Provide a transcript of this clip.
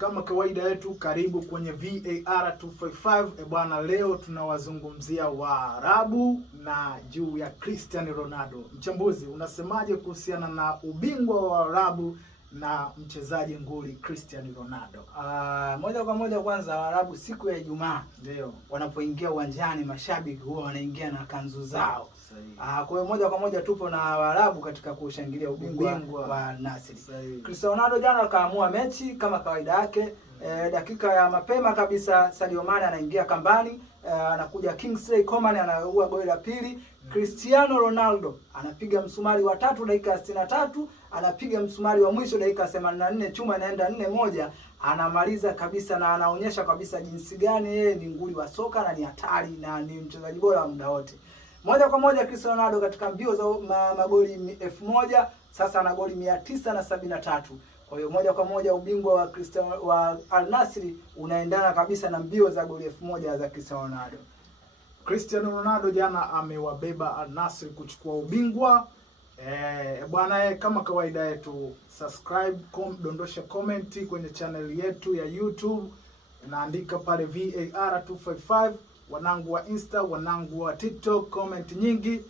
kama kawaida yetu, karibu kwenye VAR 255. Bwana, leo tunawazungumzia Waarabu na juu ya Cristiano Ronaldo. Mchambuzi, unasemaje kuhusiana na ubingwa wa Waarabu na mchezaji nguli Cristiano Ronaldo? Moja kwa moja, kwanza Waarabu siku ya Ijumaa ndio wanapoingia uwanjani, mashabiki huwa wanaingia na kanzu zao. Sahihi. Kwa hiyo moja kwa moja tupo na Waarabu katika kushangilia ubingwa wa Al-Nassr. Cristiano Ronaldo jana akaamua mechi kama kawaida yake. Dakika ya mapema kabisa Sadio Mane anaingia kambani, anakuja Kingsley Coman anaua goli la pili. Cristiano Ronaldo anapiga msumari wa tatu dakika 63, anapiga msumari wa mwisho dakika 84, chuma inaenda 4-1, anamaliza kabisa na anaonyesha kabisa jinsi gani yeye ni nguli wa soka na ni hatari na ni mchezaji bora wa muda wote. Moja kwa moja Cristiano Ronaldo katika mbio za magoli 1000 sasa ana goli 973. Kwa hiyo moja kwa moja ubingwa wa wa Al-Nassr unaendana kabisa na mbio za goli 1000 za Cristiano Ronaldo. Cristiano Ronaldo jana amewabeba Al-Nassr kuchukua ubingwa. Bwana, kama kawaida yetu, subscribe, dondosha comment kwenye channel yetu ya YouTube. Naandika pale VAR 255, wanangu wa Insta, wanangu wa TikTok, comment nyingi.